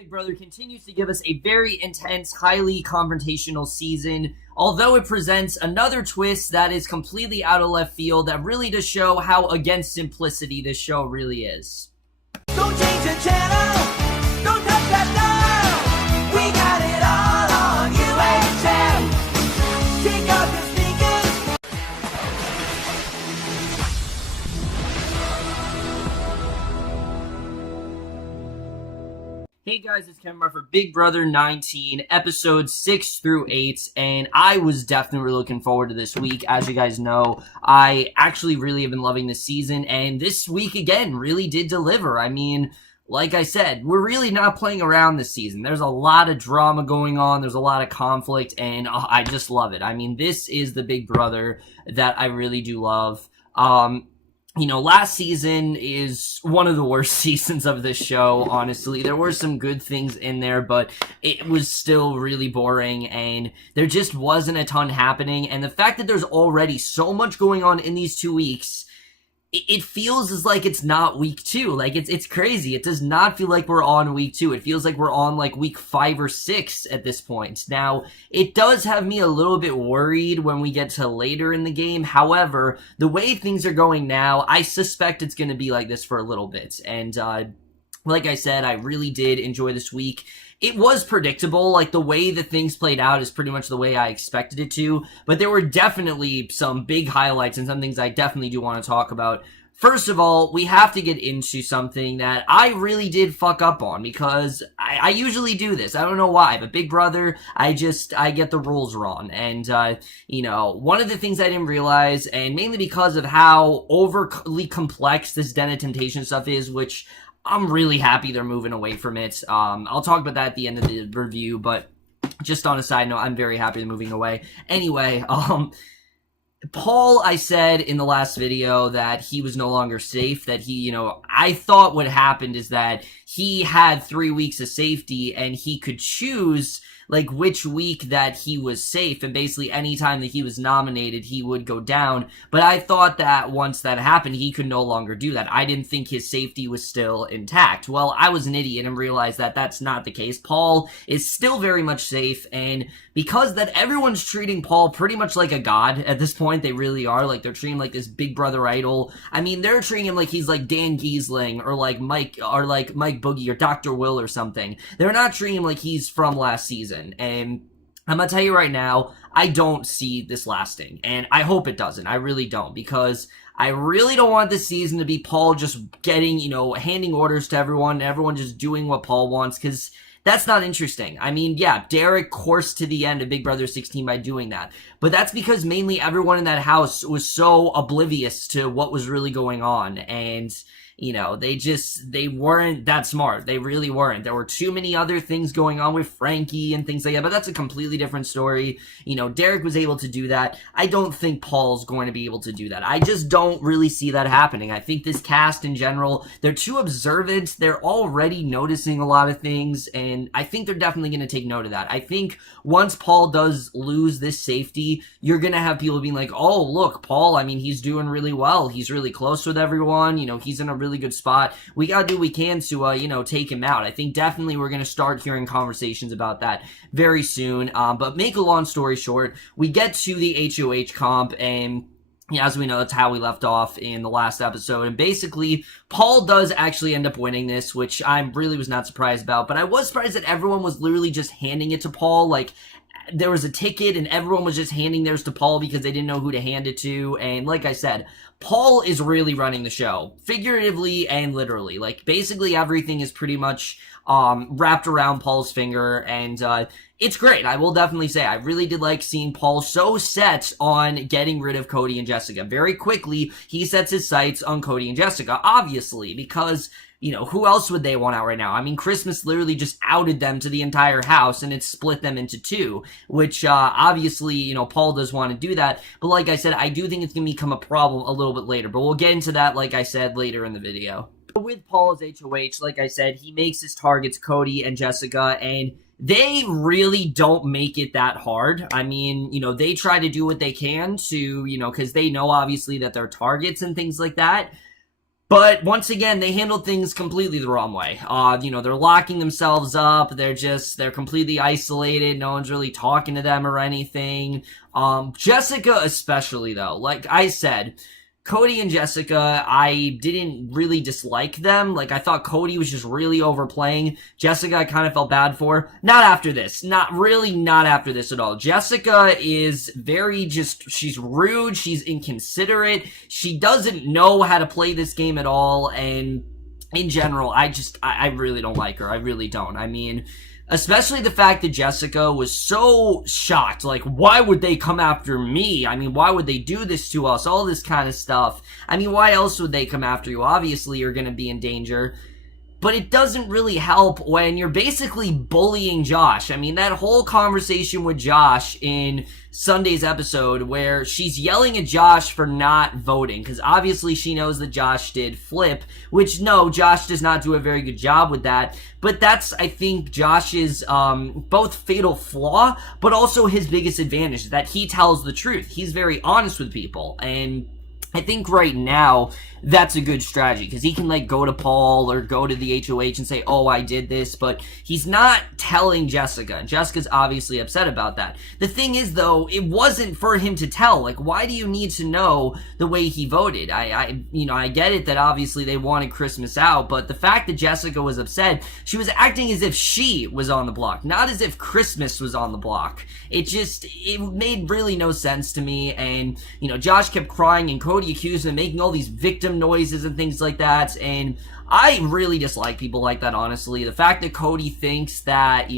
Big Brother continues to give us a very intense, highly confrontational season, although it presents another twist that is completely out of left field that really does show how against simplicity this show really is. Don't change the channel, don't touch that dial, we got it all on UHF. Take off your sneakers. Hey guys, it's Kevin for Big Brother 19, episodes 6 through 8, and I was definitely looking forward to this week. As you guys know, I actually really have been loving this season, and this week again really did deliver. I mean, like I said, we're really not playing around this season. There's a lot of drama going on, there's a lot of conflict, and I just love it. I mean, this is the Big Brother that I really do love. You know, last season is one of the worst seasons of this show, honestly. There were some good things in there, but it was still really boring, and there just wasn't a ton happening. And the fact that there's already so much going on in these 2 weeks, it feels as like it's not week 2. Like, it's crazy. It does not feel like we're on week 2. It feels like we're on, like, week 5 or 6 at this point. Now, it does have me a little bit worried when we get to later in the game. However, the way things are going now, I suspect it's going to be like this for a little bit. And, like I said, I really did enjoy this week. It was predictable, like the way that things played out is pretty much the way I expected it to, but there were definitely some big highlights and some things I definitely do want to talk about. First of all, we have to get into something that I really did fuck up on, because I usually do this. I don't know why, but Big Brother, I get the rules wrong. And, you know, one of the things I didn't realize, and mainly because of how overly complex this Den of Temptation stuff is, which I'm really happy they're moving away from it. I'll talk about that at the end of the review, but just on a side note, I'm very happy they're moving away. Anyway, Paul, I said in the last video that he was no longer safe, that he, you know, I thought what happened is that he had 3 weeks of safety and he could choose like which week that he was safe, and basically any time that he was nominated he would go down. But I thought that once that happened he could no longer do that. I didn't think his safety was still intact. Well, I was an idiot and realized that that's not the case. Paul is still very much safe, and because that everyone's treating Paul pretty much like a god at this point. They really are. Like, they're treating him like this Big Brother idol. I mean, they're treating him like he's like Dan Giesling or like Mike Boogie or Dr. Will or something. They're not treating him like he's from last season. And I'm gonna tell you right now, I don't see this lasting, and I hope it doesn't. I really don't, because I really don't want this season to be Paul just getting, you know, handing orders to everyone and everyone just doing what Paul wants, because that's not interesting. I mean, yeah, Derek coursed to the end of Big Brother 16 by doing that, but that's because mainly everyone in that house was so oblivious to what was really going on, and you know, they weren't that smart. They really weren't. There were too many other things going on with Frankie and things like that, but that's a completely different story. You know, Derek was able to do that. I don't think Paul's going to be able to do that. I just don't really see that happening. I think this cast in general, they're too observant. They're already noticing a lot of things, and I think they're definitely going to take note of that. I think once Paul does lose this safety, you're going to have people being like, oh, look, Paul, I mean, he's doing really well. He's really close with everyone. You know, he's in a really good spot. We gotta do what we can to, you know, take him out. I think definitely we're gonna start hearing conversations about that very soon. But make a long story short, we get to the HOH comp, and yeah, as we know, that's how we left off in the last episode. And basically, Paul does actually end up winning this, which I really was not surprised about. But I was surprised that everyone was literally just handing it to Paul. Like, there was a ticket and everyone was just handing theirs to Paul because they didn't know who to hand it to. And like I said, Paul is really running the show, figuratively and literally. Like, basically everything is pretty much wrapped around Paul's finger, and it's great. I will definitely say I really did like seeing Paul so set on getting rid of Cody and Jessica. Very quickly, he sets his sights on Cody and Jessica, obviously, because, you know, who else would they want out right now? I mean, Christmas literally just outed them to the entire house, and it split them into two, which, obviously, you know, Paul does want to do that, but like I said, I do think it's going to become a problem a little bit later, but we'll get into that, like I said, later in the video. With Paul's HOH, like I said, he makes his targets Cody and Jessica, and they really don't make it that hard. I mean, you know, they try to do what they can to, you know, because they know, obviously, that they're targets and things like that. But once again, they handled things completely the wrong way. They're locking themselves up. They're completely isolated. No one's really talking to them or anything. Jessica especially though, like I said, Cody and Jessica, I didn't really dislike them. Like, I thought Cody was just really overplaying. Jessica, I kind of felt bad for. Not after this. Not after this at all. Jessica is she's rude, she's inconsiderate, she doesn't know how to play this game at all, and in general, I really don't like her. I really don't. I mean, especially the fact that Jessica was so shocked. Like, why would they come after me? I mean, why would they do this to us? All this kind of stuff. I mean, why else would they come after you? Obviously, you're going to be in danger. But it doesn't really help when you're basically bullying Josh. I mean, that whole conversation with Josh in Sunday's episode where she's yelling at Josh for not voting, because obviously she knows that Josh did flip, which no, Josh does not do a very good job with that. But that's, I think, Josh's both fatal flaw, but also his biggest advantage, that he tells the truth. He's very honest with people, and I think right now that's a good strategy, because he can like go to Paul or go to the HOH and say, oh, I did this, but he's not telling Jessica, and Jessica's obviously upset about that. The thing is though, it wasn't for him to tell. Like, why do you need to know the way he voted? I get it that obviously they wanted Christmas out, but the fact that Jessica was upset, she was acting as if she was on the block, not as if Christmas was on the block. It made really no sense to me, and Josh kept crying and Cody accused him of making all these victim noises and things like that, and I really dislike people like that, honestly. The fact that Cody thinks that,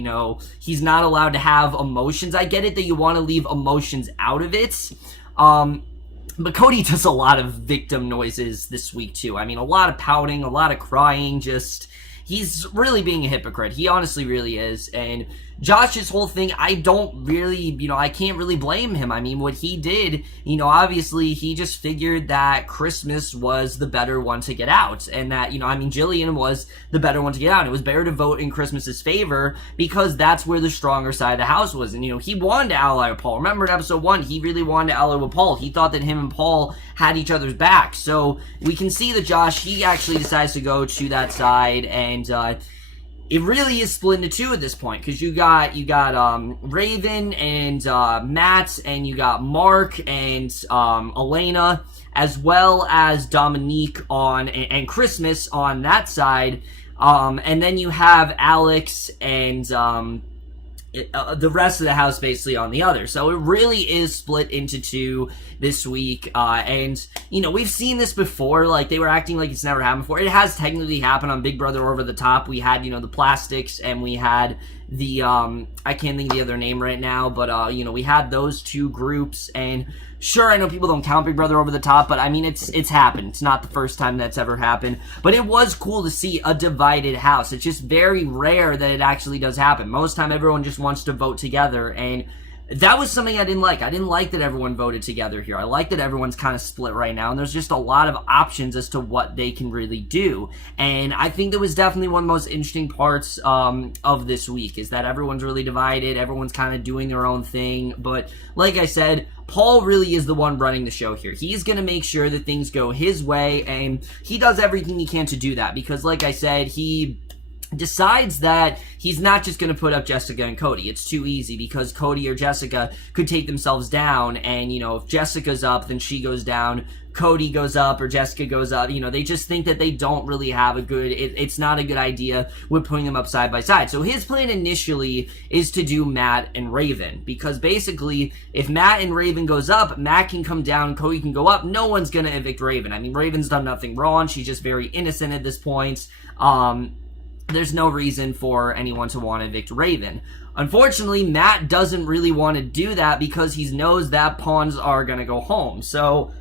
he's not allowed to have emotions, I get it that you want to leave emotions out of it, but Cody does a lot of victim noises this week too. I mean, a lot of pouting, a lot of crying, he's really being a hypocrite. He honestly really is, and Josh's whole thing, I can't really blame him. I mean, what he did, obviously he just figured that Christmas was the better one to get out, and that, Jillian was the better one to get out. It was better to vote in Christmas's favor because that's where the stronger side of the house was, and, he wanted to ally with Paul. Remember in episode 1, he really wanted to ally with Paul. He thought that him and Paul had each other's back, so we can see that Josh, he actually decides to go to that side, and, it really is split into two at this point, because you got Raven and Matt, and you got Mark and Elena, as well as Dominique and Christmas on that side, and then you have Alex and the rest of the house basically on the other. So it really is split into two this week, and we've seen this before. Like, they were acting like it's never happened before. It has technically happened on Big Brother Over the Top. We had the plastics, and we had the I can't think of the other name right now, but we had those two groups, and sure, I know people don't count Big Brother Over the Top, but I mean, it's happened. It's not the first time that's ever happened, but it was cool to see a divided house. It's just very rare that it actually does happen. Most time, everyone just wants to vote together, and that was something I didn't like. I didn't like that everyone voted together here. I like that everyone's kind of split right now, and there's just a lot of options as to what they can really do. And I think that was definitely one of the most interesting parts of this week, is that everyone's really divided. Everyone's kind of doing their own thing. But like I said, Paul really is the one running the show here. He's going to make sure that things go his way, and he does everything he can to do that, because like I said, he decides that he's not just going to put up Jessica and Cody. It's too easy, because Cody or Jessica could take themselves down, and if Jessica's up, then she goes down, Cody goes up or Jessica goes up. They just think that they don't really have a good, it's not a good idea with putting them up side by side. So his plan initially is to do Matt and Raven, because basically if Matt and Raven goes up, Matt can come down, Cody can go up. No one's going to evict Raven. I mean, Raven's done nothing wrong. She's just very innocent at this point. There's no reason for anyone to want to evict Raven. Unfortunately, Matt doesn't really want to do that, because he knows that pawns are going to go home. So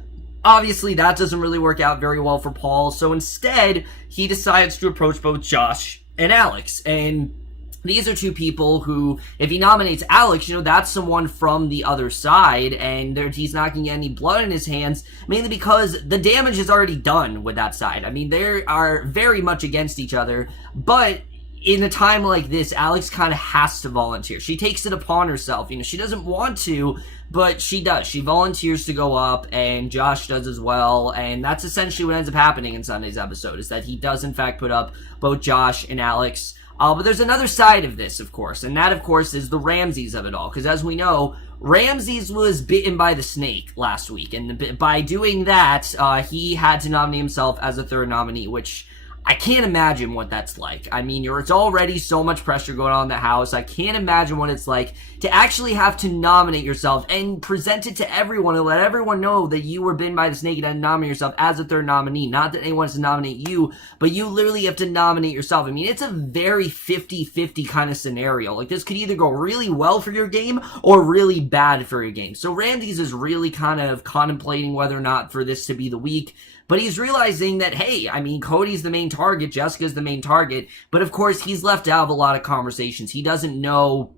obviously that doesn't really work out very well for Paul. So instead, he decides to approach both Josh and Alex. And these are two people who, if he nominates Alex, that's someone from the other side, and he's not going to get any blood in his hands, mainly because the damage is already done with that side. I mean, they are very much against each other, but in a time like this, Alex kind of has to volunteer. She takes it upon herself. She doesn't want to, but she does. She volunteers to go up, and Josh does as well, and that's essentially what ends up happening in Sunday's episode, is that he does in fact put up both Josh and Alex. But there's another side of this, of course, and that, of course, is the Ramses of it all, because as we know, Ramses was bitten by the snake last week, and by doing that, he had to nominate himself as a third nominee, which I can't imagine what that's like. I mean, it's already so much pressure going on in the house. I can't imagine what it's like to actually have to nominate yourself and present it to everyone and let everyone know that you were bitten by the snake and had to nominate yourself as a third nominee. Not that anyone wants to nominate you, but you literally have to nominate yourself. I mean, it's a very 50-50 kind of scenario. Like, this could either go really well for your game or really bad for your game. So Ramses is really kind of contemplating whether or not for this to be the week. But he's realizing that, hey, I mean, Cody's the main target, Jessica's the main target, but of course he's left out of a lot of conversations. He doesn't know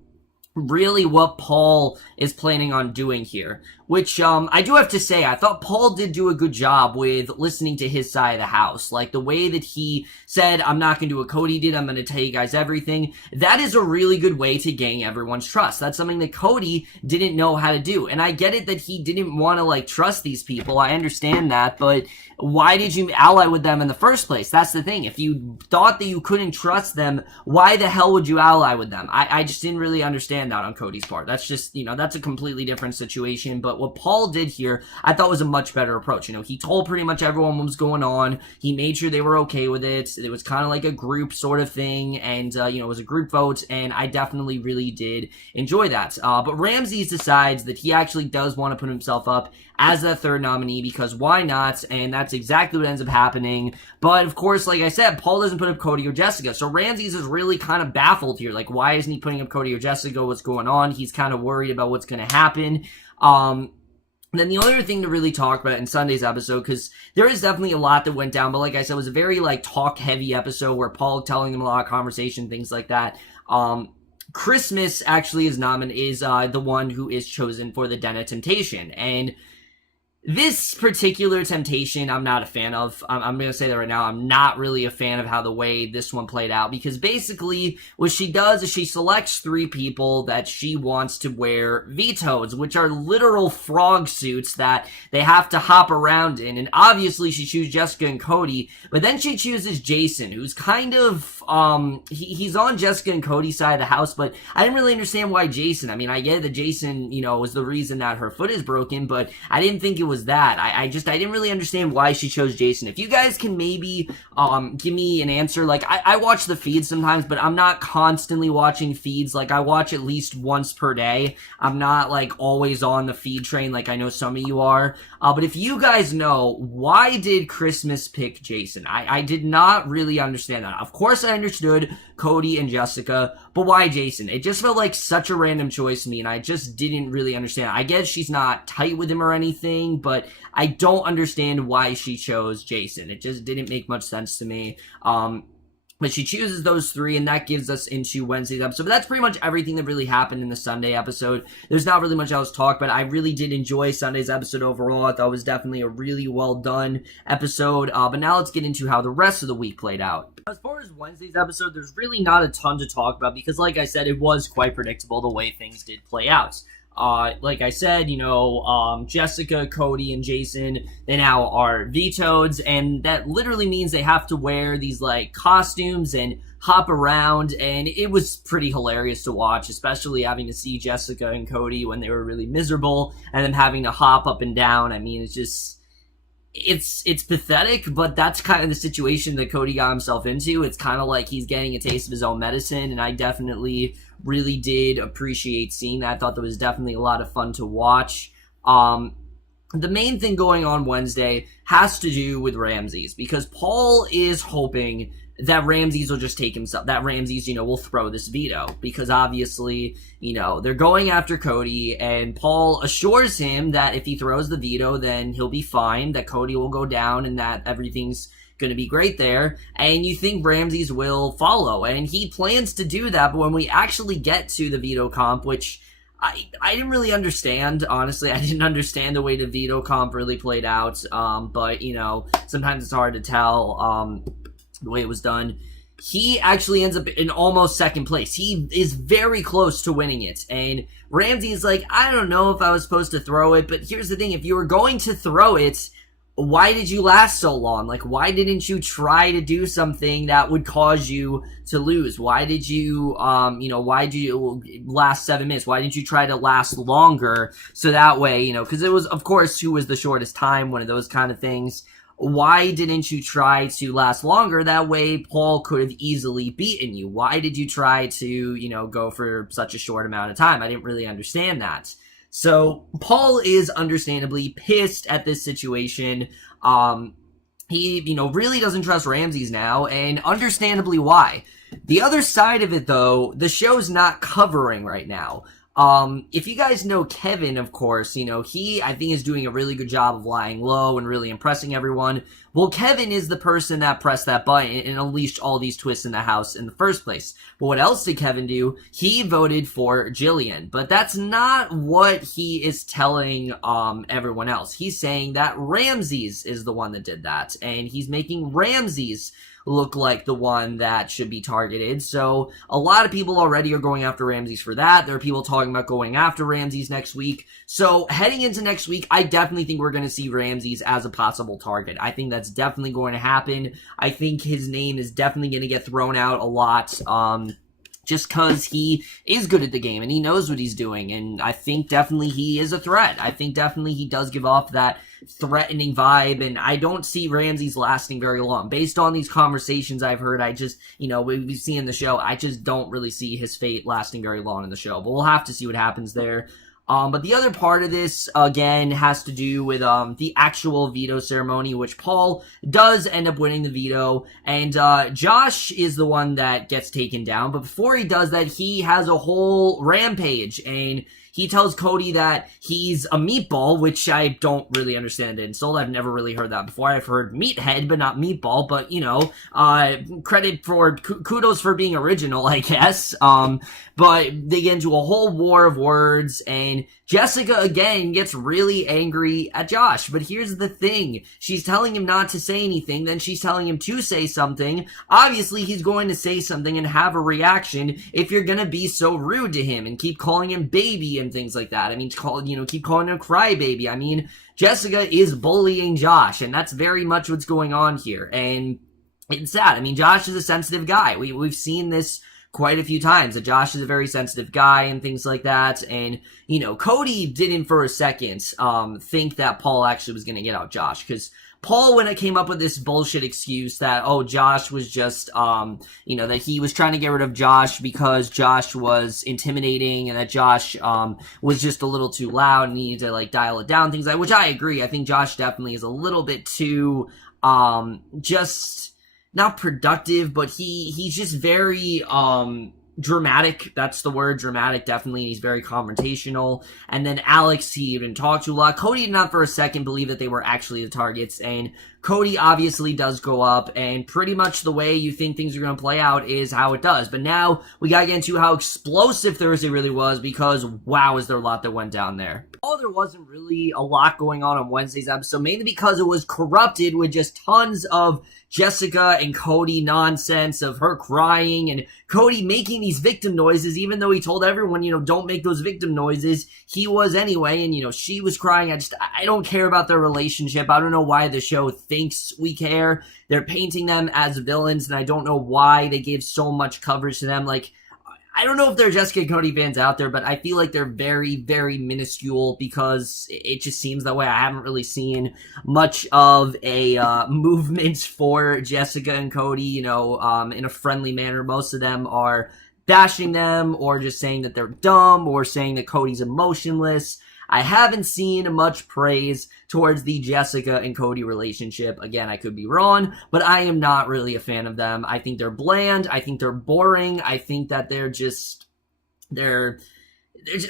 really what Paul is planning on doing here, which I do have to say, I thought Paul did do a good job with listening to his side of the house. Like, the way that he said, I'm not going to do what Cody did, I'm going to tell you guys everything. That is a really good way to gain everyone's trust. That's something that Cody didn't know how to do. And I get it that he didn't want to, like, trust these people. I understand that, but why did you ally with them in the first place? That's the thing. If you thought that you couldn't trust them, why the hell would you ally with them? I just didn't really understand that on Cody's part. That's just, that's a completely different situation. But what Paul did here, I thought was a much better approach. He told pretty much everyone what was going on. He made sure they were okay with it. It was kind of like a group sort of thing. And, it was a group vote. And I definitely really did enjoy that. But Ramses decides that he actually does want to put himself up as a third nominee, because why not? And that's exactly what ends up happening. But of course, like I said, Paul doesn't put up Cody or Jessica, so Ramses is really kind of baffled here. Like, why isn't he putting up Cody or Jessica? What's going on? He's kind of worried about what's going to happen. Then the other thing to really talk about in Sunday's episode, because there is definitely a lot that went down, but like I said, it was a very talk-heavy episode where Paul telling him a lot of conversation, things like that. Christmas actually is the one who is chosen for the Den of Temptation, and this particular temptation, I'm not a fan of. I'm going to say that right now. I'm not really a fan of how the way this one played out, because basically what she does is she selects 3 people that she wants to wear vetoes, which are literal frog suits that they have to hop around in. And obviously she chooses Jessica and Cody, but then she chooses Jason, who's kind of, he's on Jessica and Cody's side of the house, but I didn't really understand why Jason. I mean, I get that Jason, was the reason that her foot is broken, but I didn't think it was that. I didn't really understand why she chose Jason. If you guys can maybe give me an answer. Like, I watch the feeds sometimes, but I'm not constantly watching feeds. Like, I watch at least once per day. I'm not always on the feed train like I know some of you are. But if you guys know, why did Christmas pick Jason? I did not really understand that. Of course I understood Cody and Jessica, but why Jason? It just felt like such a random choice to me, and I just didn't really understand. I guess she's not tight with him or anything, but I don't understand why she chose Jason. It just didn't make much sense to me. But she chooses those 3, and that gives us into Wednesday's episode. But that's pretty much everything that really happened in the Sunday episode. There's not really much else to talk about. I really did enjoy Sunday's episode overall. I thought it was definitely a really well done episode. But now let's get into how the rest of the week played out. As far as Wednesday's episode, there's really not a ton to talk about, because like I said, it was quite predictable the way things did play out. Like I said, Jessica, Cody, and Jason, they now are vetoed, and that literally means they have to wear these, costumes and hop around, and it was pretty hilarious to watch, especially having to see Jessica and Cody when they were really miserable, and then having to hop up and down. I mean, it's pathetic, but that's kind of the situation that Cody got himself into. It's kind of like he's getting a taste of his own medicine, and I definitely really did appreciate seeing that. I thought that was definitely a lot of fun to watch. The main thing going on Wednesday has to do with Ramses, because Paul is hoping that Ramses will just take himself, that Ramses, will throw this veto, because obviously, they're going after Cody, and Paul assures him that if he throws the veto, then he'll be fine, that Cody will go down, and that everything's going to be great there, and you think Ramses will follow, and he plans to do that. But when we actually get to the veto comp, which I didn't really understand, honestly, I didn't understand the way the veto comp really played out, but, sometimes it's hard to tell, the way it was done. he actually ends up in almost second place. He is very close to winning it. And Ramsey's like, I don't know if I was supposed to throw it, but here's the thing. If you were going to throw it, why did you last so long? Like, why didn't you try to do something that would cause you to lose? Why did you, why did you last 7 minutes? Why didn't you try to last longer? So that way, because it was, of course, who was the shortest time, one of those kind of things. Why didn't you try to last longer? That way, Paul could have easily beaten you. Why did you try to, go for such a short amount of time? I didn't really understand that. So, Paul is understandably pissed at this situation. He, really doesn't trust Ramses now, and understandably why. The other side of it, though, the show's not covering right now. If you guys know Kevin, of course, he, I think, is doing a really good job of lying low and really impressing everyone. Well, Kevin is the person that pressed that button and unleashed all these twists in the house in the first place. But what else did Kevin do? He voted for Jillian. But that's not what he is telling, everyone else. He's saying that Ramses is the one that did that. And he's making Ramses look like the one that should be targeted. So a lot of people already are going after Ramses for that. There are people talking about going after Ramses next week. So heading into next week, I definitely think we're going to see Ramses as a possible target. I think that's definitely going to happen. I think his name is definitely going to get thrown out a lot. Just because he is good at the game and he knows what he's doing. And I think definitely he is a threat. I think definitely he does give off that threatening vibe. And I don't see Ramses lasting very long. Based on these conversations I've heard, I just, we've seen in the show, I just don't really see his fate lasting very long in the show. But we'll have to see what happens there. But the other part of this, again, has to do with, the actual veto ceremony, which Paul does end up winning the veto, and, Josh is the one that gets taken down, but before he does that, he has a whole rampage, and he tells Cody that he's a meatball, which I don't really understand the insult. I've never really heard that before. I've heard meathead, but not meatball, but, credit for, kudos for being original, I guess. But they get into a whole war of words, and Jessica, again, gets really angry at Josh. But here's the thing. She's telling him not to say anything, then she's telling him to say something. Obviously, he's going to say something and have a reaction if you're gonna be so rude to him and keep calling him baby and things like that. I mean, keep calling him crybaby. I mean, Jessica is bullying Josh, and that's very much what's going on here. And it's sad. I mean, Josh is a sensitive guy. We've seen this quite a few times, that Josh is a very sensitive guy and things like that. And, Cody didn't for a second think that Paul actually was going to get out Josh, because Paul, when it came up with this bullshit excuse that, Josh was just, that he was trying to get rid of Josh because Josh was intimidating and that Josh was just a little too loud and needed to, dial it down, things like, which I agree. I think Josh definitely is a little bit too, just not productive, but he's just very, dramatic. That's the word, dramatic, definitely. He's very confrontational. And then Alex, he didn't talk to a lot. Cody did not for a second believe that they were actually the targets, and Cody obviously does go up, and pretty much the way you think things are going to play out is how it does. But now we got to get into how explosive Thursday really was, because wow, is there a lot that went down there. There wasn't really a lot going on Wednesday's episode, mainly because it was corrupted with just tons of Jessica and Cody nonsense, of her crying and Cody making these victim noises, even though he told everyone, don't make those victim noises. He was anyway, and she was crying. I don't care about their relationship. I don't know why the show thinks we care. They're painting them as villains, and I don't know why they gave so much coverage to them. I don't know if there are Jessica and Cody fans out there, but I feel like they're very, very minuscule, because it just seems that way. I haven't really seen much of a movement for Jessica and Cody, in a friendly manner. Most of them are bashing them, or just saying that they're dumb, or saying that Cody's emotionless. I haven't seen much praise towards the Jessica and Cody relationship. Again, I could be wrong, but I am not really a fan of them. I think they're bland. I think they're boring. I think that they're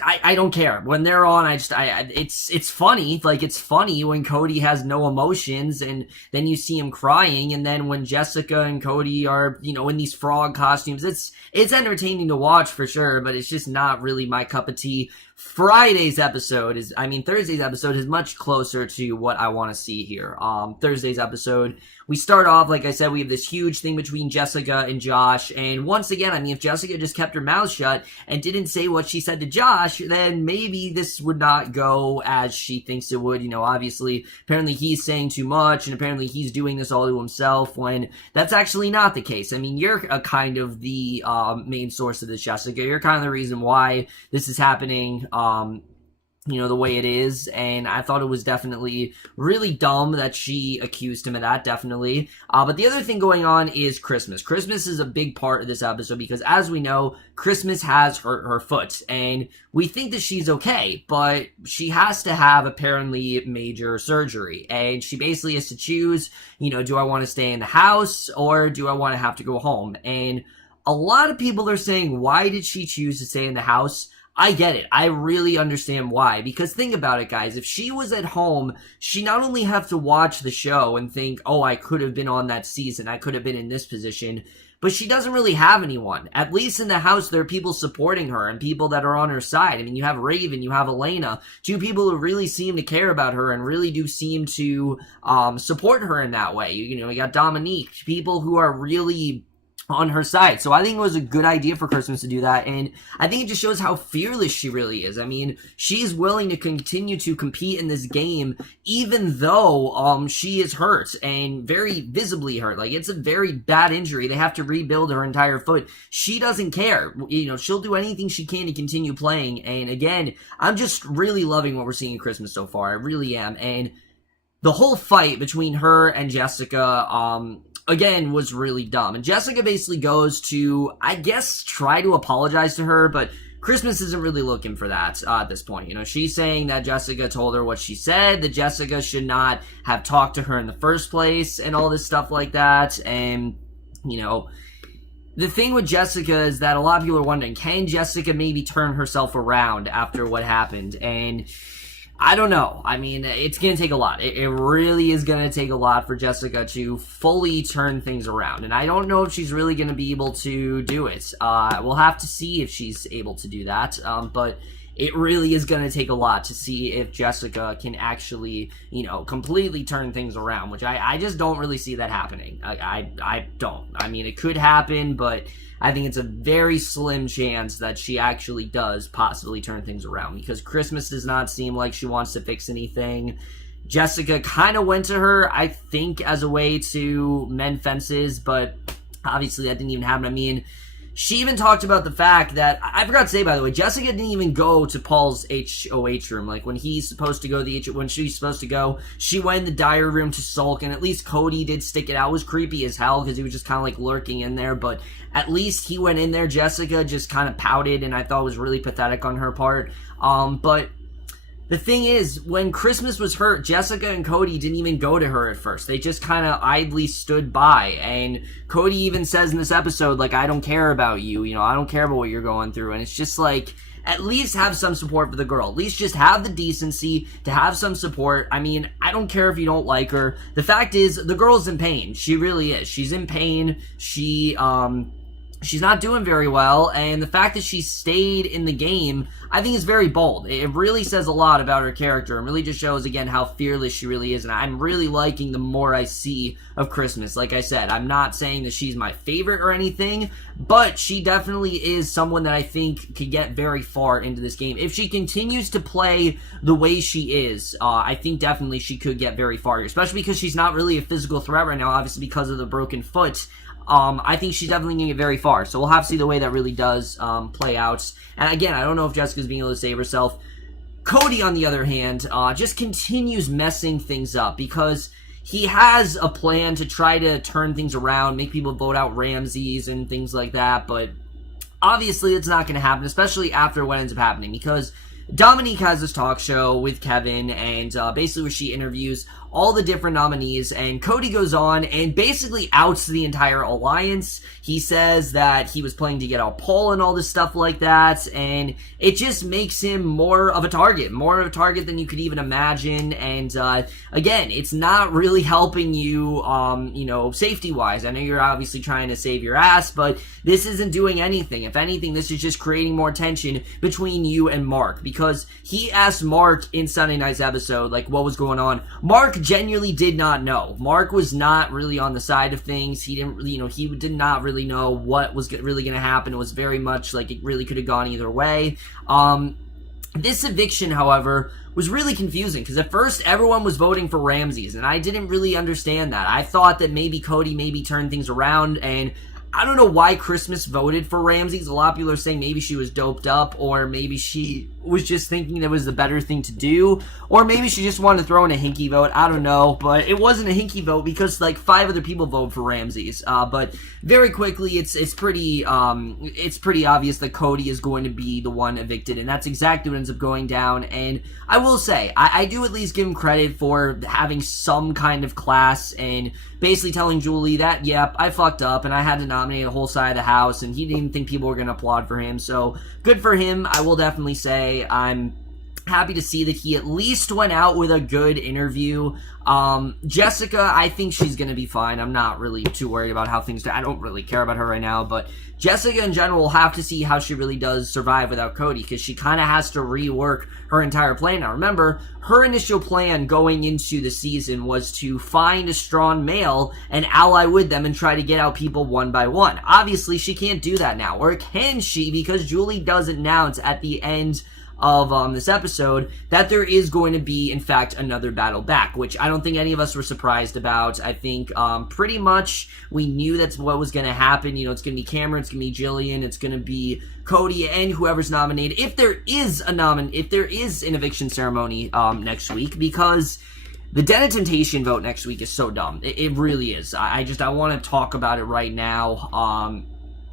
I don't care when they're on. It's funny. Like, it's funny when Cody has no emotions, and then you see him crying, and then when Jessica and Cody are, in these frog costumes, it's entertaining to watch for sure, but it's just not really my cup of tea. Thursday's episode is much closer to what I want to see here. Thursday's episode, we start off, like I said, we have this huge thing between Jessica and Josh, and once again, if Jessica just kept her mouth shut and didn't say what she said to Josh, then maybe this would not go as she thinks it would. Obviously, apparently he's saying too much, and apparently he's doing this all to himself, when that's actually not the case. You're a kind of the main source of this, Jessica. You're kind of the reason why this is happening, the way it is, and I thought it was definitely really dumb that she accused him of that, definitely. But the other thing going on is Christmas. Christmas is a big part of this episode, because as we know, Christmas has her foot, and we think that she's okay, but she has to have apparently major surgery, and she basically has to choose, do I want to stay in the house, or do I want to have to go home? And a lot of people are saying, why did she choose to stay in the house? I get it. I really understand why. Because think about it, guys. If she was at home, she not only have to watch the show and think, oh, I could have been on that season, I could have been in this position, but she doesn't really have anyone. At least in the house, there are people supporting her and people that are on her side. You have Raven, you have Elena, two people who really seem to care about her and really do seem to support her in that way. You got Dominique, people who are really on her side. So I think it was a good idea for Christmas to do that, and I think it just shows how fearless she really is. She's willing to continue to compete in this game even though she is hurt, and very visibly hurt. Like, it's a very bad injury. They have to rebuild her entire foot. She doesn't care. She'll do anything she can to continue playing, and again, I'm just really loving what we're seeing in Christmas so far. I really am. And the whole fight between her and Jessica, again, was really dumb. And Jessica basically goes to, I guess, try to apologize to her, but Christmas isn't really looking for that at this point. She's saying that Jessica told her what she said, that Jessica should not have talked to her in the first place, and all this stuff like that. And, the thing with Jessica is that a lot of people are wondering, can Jessica maybe turn herself around after what happened? And I don't know. It's going to take a lot. It really is going to take a lot for Jessica to fully turn things around. And I don't know if she's really going to be able to do it. We'll have to see if she's able to do that. But it really is going to take a lot to see if Jessica can actually, completely turn things around, which I just don't really see that happening. I don't. It could happen, but I think it's a very slim chance that she actually does possibly turn things around, because Christmas does not seem like she wants to fix anything. Jessica kind of went to her, I think, as a way to mend fences, but obviously that didn't even happen. She even talked about the fact that, I forgot to say, by the way, Jessica didn't even go to Paul's HOH room. Like, when he's supposed to go when she's supposed to go, she went in the diary room to sulk, and at least Cody did stick it out. It was creepy as hell, because he was just kind of like lurking in there, but at least he went in there. Jessica just kind of pouted, and I thought it was really pathetic on her part. But the thing is, when Christmas was hurt, Jessica and Cody didn't even go to her at first. They just kind of idly stood by, and Cody even says in this episode, like, I don't care about you, I don't care about what you're going through, and it's just like, at least have some support for the girl. At least just have the decency to have some support. I don't care if you don't like her. The fact is, the girl's in pain. She really is. She's in pain. She's not doing very well, and the fact that she stayed in the game, I think is very bold. It really says a lot about her character, and really just shows, again, how fearless she really is, and I'm really liking the more I see of Christmas. Like I said, I'm not saying that she's my favorite or anything, but she definitely is someone that I think could get very far into this game. If she continues to play the way she is, I think definitely she could get very far, especially because she's not really a physical threat right now, obviously because of the broken foot. I think she's definitely going to get very far. So we'll have to see the way that really does play out. And again, I don't know if Jessica's being able to save herself. Cody, on the other hand, just continues messing things up, because he has a plan to try to turn things around, make people vote out Ramses and things like that. But obviously it's not going to happen, especially after what ends up happening, because Dominique has this talk show with Kevin, and basically where she interviews all the different nominees, and Cody goes on and basically outs the entire alliance. He says that he was planning to get out Paul and all this stuff like that, and it just makes him more of a target than you could even imagine. And again, it's not really helping you, safety-wise. I know you're obviously trying to save your ass, but this isn't doing anything. If anything, this is just creating more tension between you and Mark, because he asked Mark in Sunday night's episode, like, what was going on. Mark genuinely did not know. Mark was not really on the side of things. He didn't, he did not really know what was really going to happen. It was very much like it really could have gone either way. This eviction, however, was really confusing, because at first everyone was voting for Ramses, and I didn't really understand that. I thought that maybe Cody turned things around, and I don't know why Christmas voted for Ramses. A lot of people are saying maybe she was doped up, or maybe she was just thinking that was the better thing to do, or maybe she just wanted to throw in a hinky vote. I don't know, but it wasn't a hinky vote because like 5 other people voted for Ramses. But very quickly, it's pretty obvious that Cody is going to be the one evicted, and that's exactly what ends up going down. And I will say, I do at least give him credit for having some kind of class and basically telling Julie that, yep, I fucked up and I had to nominate the whole side of the house, and he didn't think people were going to applaud for him. So good for him. I will definitely say I'm happy to see that he at least went out with a good interview. Jessica, I think she's going to be fine. I'm not really too worried about how things do. I don't really care about her right now, but Jessica in general will have to see how she really does survive without Cody, because she kind of has to rework her entire plan. Now remember, her initial plan going into the season was to find a strong male and ally with them and try to get out people one by one. Obviously, she can't do that now. Or can she? Because Julie does announce at the end of this episode that there is going to be, in fact, another battle back, which I don't think any of us were surprised about. I think pretty much we knew that's what was going to happen. It's going to be Cameron, it's going to be Jillian, it's going to be Cody, and whoever's nominated. If there is an eviction ceremony next week, because the Den of Temptation vote next week is so dumb. It really is. I want to talk about it right now.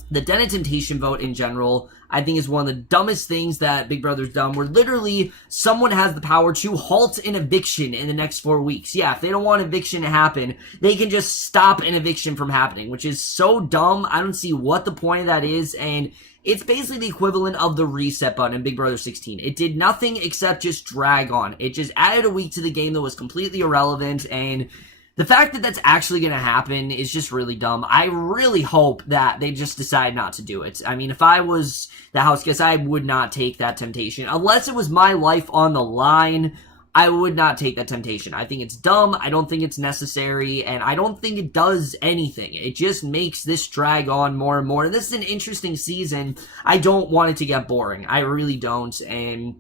The Den of Temptation vote in general, I think, is one of the dumbest things that Big Brother's done, where literally someone has the power to halt an eviction in the next 4 weeks. Yeah, if they don't want eviction to happen, they can just stop an eviction from happening, which is so dumb. I don't see what the point of that is, and it's basically the equivalent of the reset button in Big Brother 16. It did nothing except just drag on. It just added a week to the game that was completely irrelevant, and the fact that that's actually going to happen is just really dumb. I really hope that they just decide not to do it. I mean, if I was the house guest, I would not take that temptation. Unless it was my life on the line, I would not take that temptation. I think it's dumb, I don't think it's necessary, and I don't think it does anything. It just makes this drag on more and more. And this is an interesting season. I don't want it to get boring. I really don't, and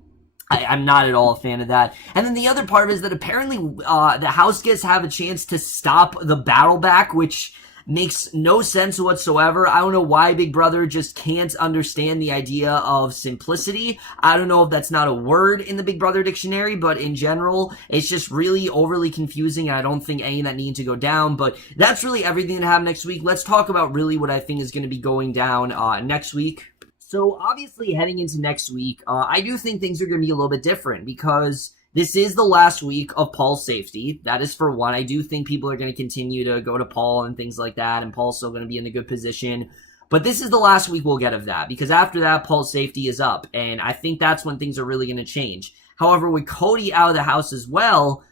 I'm not at all a fan of that. And then the other part is that apparently the house guests have a chance to stop the battle back, which makes no sense whatsoever. I don't know why Big Brother just can't understand the idea of simplicity. I don't know if that's not a word in the Big Brother dictionary, but in general, it's just really overly confusing, and I don't think any of that needs to go down. But that's really everything that happened next week. Let's talk about really what I think is going to be going down next week. So obviously heading into next week, I do think things are going to be a little bit different, because this is the last week of Paul's safety. That is for one. I do think people are going to continue to go to Paul and things like that, and Paul's still going to be in a good position. But this is the last week we'll get of that, because after that, Paul's safety is up, and I think that's when things are really going to change. However, with Cody out of the house as well,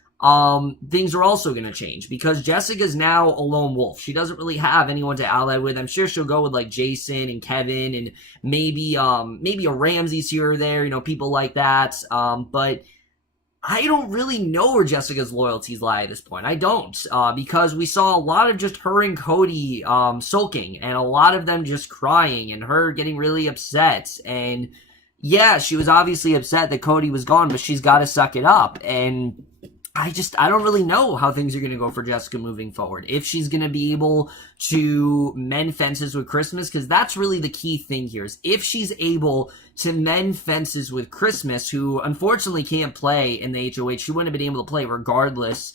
things are also going to change, because Jessica's now a lone wolf. She doesn't really have anyone to ally with. I'm sure she'll go with like Jason and Kevin and maybe a Ramses here or there, people like that. But I don't really know where Jessica's loyalties lie at this point. I don't, because we saw a lot of just her and Cody sulking, and a lot of them just crying, and her getting really upset. And yeah, she was obviously upset that Cody was gone, but she's got to suck it up. And I don't really know how things are going to go for Jessica moving forward. If she's going to be able to mend fences with Christmas, because that's really the key thing here, is if she's able to mend fences with Christmas, who unfortunately can't play in the HOH, she wouldn't have been able to play regardless.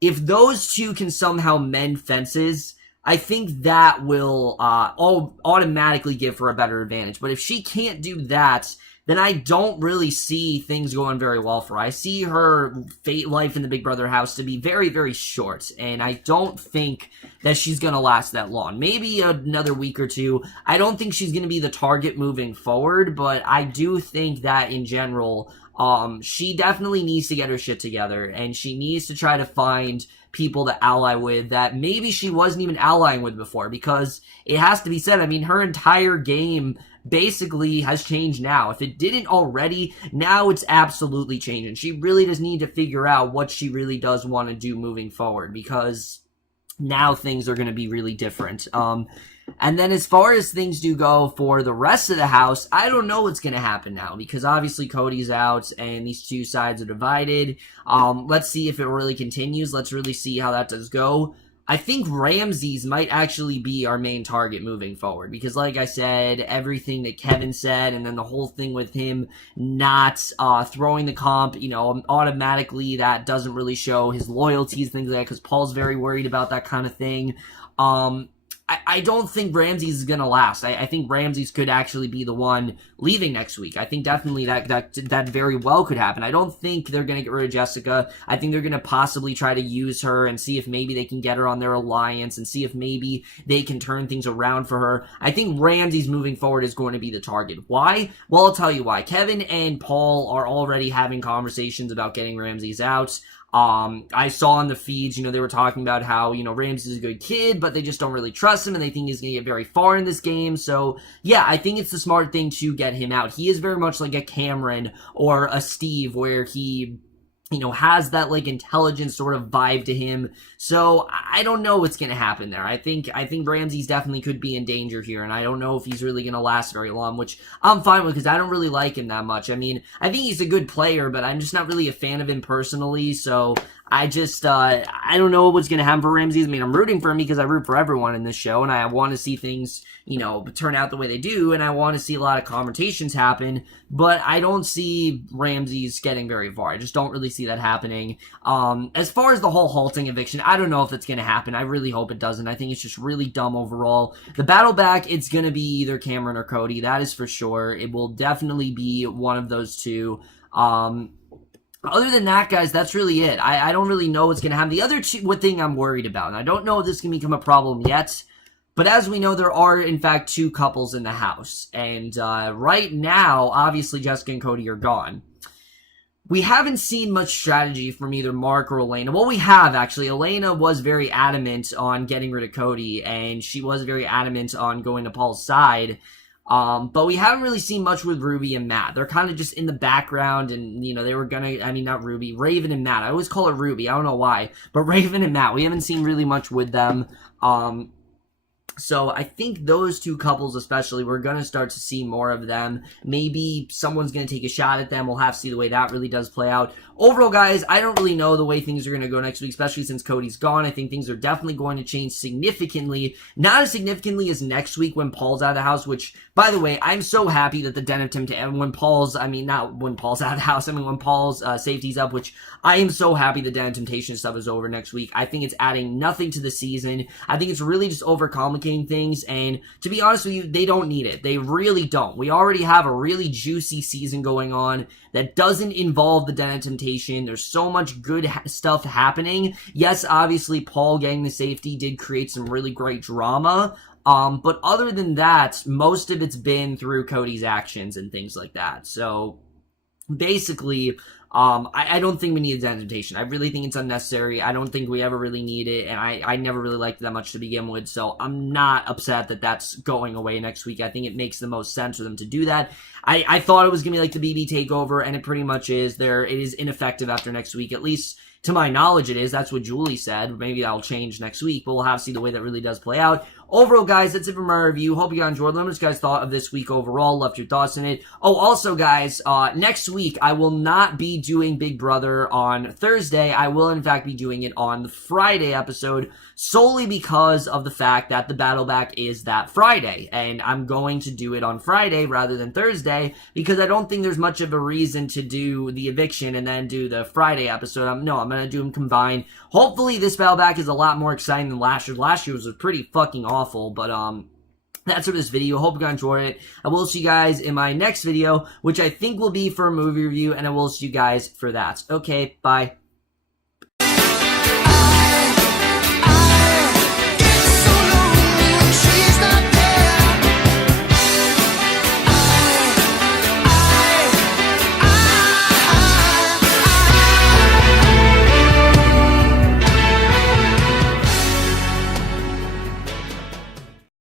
If those two can somehow mend fences, I think that will automatically give her a better advantage. But if she can't do that, then I don't really see things going very well for her. I see her life in the Big Brother house to be very, very short, and I don't think that she's going to last that long. Maybe another week or two. I don't think she's going to be the target moving forward, but I do think that in general, she definitely needs to get her shit together, and she needs to try to find people to ally with that maybe she wasn't even allying with before, because it has to be said, I mean, her entire game basically has changed now. If it didn't already, now it's absolutely changing. She really does need to figure out what she really does want to do moving forward, because now things are going to be really different. And then as far as things do go for the rest of the house, I don't know what's going to happen now, because obviously Cody's out and these two sides are divided. Let's see if it really continues. Let's really see how that does go. I think Ramses might actually be our main target moving forward, because like I said, everything that Kevin said, and then the whole thing with him not throwing the comp, you know, automatically that doesn't really show his loyalties, things like that, because Paul's very worried about that kind of thing. I don't think Ramses is going to last. I think Ramses could actually be the one leaving next week. I think definitely that very well could happen. I don't think they're going to get rid of Jessica. I think they're going to possibly try to use her and see if maybe they can get her on their alliance and see if maybe they can turn things around for her. I think Ramses moving forward is going to be the target. Why? Well, I'll tell you why. Kevin and Paul are already having conversations about getting Ramses out. I saw in the feeds, you know, they were talking about how, you know, Ramses is a good kid, but they just don't really trust him, and they think he's going to get very far in this game. So, yeah, I think it's the smart thing to get him out. He is very much like a Cameron or a Steve, where he, you know, has that, like, intelligent sort of vibe to him. So, I don't know what's going to happen there. I think Ramses definitely could be in danger here, and I don't know if he's really going to last very long, which I'm fine with, because I don't really like him that much. I mean, I think he's a good player, but I'm just not really a fan of him personally, so I just, I don't know what's going to happen for Ramses. I mean, I'm rooting for him because I root for everyone in this show, and I want to see things, you know, turn out the way they do, and I want to see a lot of confrontations happen, but I don't see Ramses getting very far. I just don't really see that happening. As far as the whole halting eviction, I don't know if that's going to happen. I really hope it doesn't. I think it's just really dumb overall. The battle back, it's going to be either Cameron or Cody. That is for sure. It will definitely be one of those two. Other than that, guys, that's really it. I don't really know what's going to happen. The other thing I'm worried about, and I don't know if this can become a problem yet, but as we know, there are, in fact, two couples in the house. And right now, obviously, Jessica and Cody are gone. We haven't seen much strategy from either Mark or Elena. Well, we have, actually. Elena was very adamant on getting rid of Cody, and she was very adamant on going to Paul's side. But we haven't really seen much with Ruby and Matt. They're kind of just in the background, and, you know, they were gonna, I mean, not Ruby, Raven and Matt. I always call her Ruby, I don't know why. But Raven and Matt, we haven't seen really much with them. So I think those two couples especially, we're going to start to see more of them. Maybe someone's going to take a shot at them. We'll have to see the way that really does play out. Overall, guys, I don't really know the way things are going to go next week, especially since Cody's gone. I think things are definitely going to change significantly. Not as significantly as next week when Paul's out of the house, which, by the way, I'm so happy that the Den of Temptation, when Paul's, I mean, not when Paul's out of the house, I mean, when Paul's safety's up, which I am so happy the Den of Temptation stuff is over next week. I think it's adding nothing to the season. I think it's really just overcomplicating things, and to be honest with you, they don't need it. They really don't. We already have a really juicy season going on that doesn't involve the Den of Temptation. There's so much good stuff happening. Yes, obviously, Paul getting the safety did create some really great drama, but other than that, most of it's been through Cody's actions and things like that. So, basically, I don't think we need a temptation. I really think it's unnecessary. I don't think we ever really need it, and I never really liked it that much to begin with, so I'm not upset that that's going away next week. I think it makes the most sense for them to do that. I thought it was going to be like the BB takeover, and it pretty much is. It is ineffective after next week, at least to my knowledge it is. That's what Julie said. Maybe that'll change next week, but we'll have to see the way that really does play out. overall, guys, that's it for my review. Hope you guys enjoyed. Let me know what you guys thought of this week overall. Left your thoughts in it. Oh, also, guys, next week, I will not be doing Big Brother on Thursday. I will, in fact, be doing it on the Friday episode, solely because of the fact that the battle back is that Friday. And I'm going to do it on Friday rather than Thursday, because I don't think there's much of a reason to do the eviction and then do the Friday episode. I'm going to do them combined. Hopefully this battle back is a lot more exciting than last year. Last year was pretty fucking awful, but that's for this video. Hope you guys enjoyed it. I will see you guys in my next video, which I think will be for a movie review, and I will see you guys for that. Okay, bye.